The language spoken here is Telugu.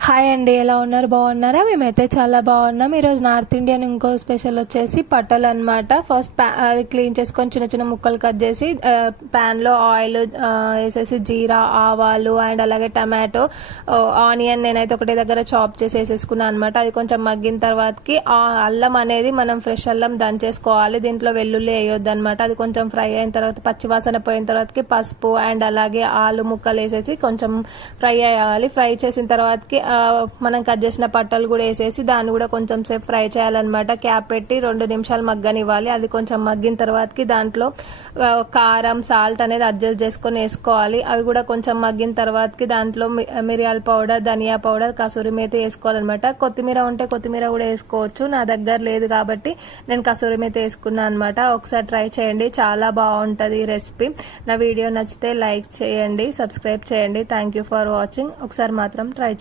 హాయ్ అండి, ఎలా ఉన్నారు? బాగున్నారా? మేమైతే చాలా బాగున్నాం. ఈరోజు నార్త్ ఇండియన్ ఇంకో స్పెషల్ వచ్చేసి పట్టలు అనమాట. ఫస్ట్ అది క్లీన్ చేసుకొని చిన్న చిన్న ముక్కలు కట్ చేసి ప్యాన్లో ఆయిల్ వేసేసి జీరా, ఆవాలు అండ్ అలాగే టమాటో, ఆనియన్ నేనైతే ఒకటే దగ్గర చాప్ చేసి వేసేసుకున్నాను అనమాట. అది కొంచెం మగ్గిన తర్వాతకి ఆ అల్లం అనేది మనం ఫ్రెష్ అల్లం దంచేసుకోవాలి. దీంట్లో వెల్లుల్లి వేయొద్దు అనమాట. అది కొంచెం ఫ్రై అయిన తర్వాత పచ్చివాసన పోయిన తర్వాతకి పసుపు అండ్ అలాగే ఆలు ముక్కలు వేసేసి కొంచెం ఫ్రై అయ్యాలి. ఫ్రై చేసిన తర్వాతకి మనం కట్ చేసిన పట్టలు కూడా వేసేసి దాన్ని కూడా కొంచెం సేపు ఫ్రై చేయాలన్నమాట. క్యాప్ పెట్టి 2 నిమిషాలు మగ్గనివ్వాలి. అది కొంచెం మగ్గిన తర్వాతకి దాంట్లో కారం, సాల్ట్ అనేది అడ్జస్ట్ చేసుకొని వేసుకోవాలి. అవి కూడా కొంచెం మగ్గిన తర్వాతకి దాంట్లో మిరియాల పౌడర్, ధనియా పౌడర్, కసూరి మేతి వేసుకోవాలన్నమాట. కొత్తిమీర ఉంటే కొత్తిమీర కూడా వేసుకోవచ్చు. నా దగ్గర లేదు కాబట్టి నేను కసూరి మేతి వేసుకున్నాను అనమాట. ఒకసారి ట్రై చేయండి, చాలా బాగుంటుంది ఈ రెసిపీ. నా వీడియో నచ్చితే లైక్ చేయండి, సబ్స్క్రైబ్ చేయండి. Thank you for watching. ఒకసారి మాత్రం ట్రై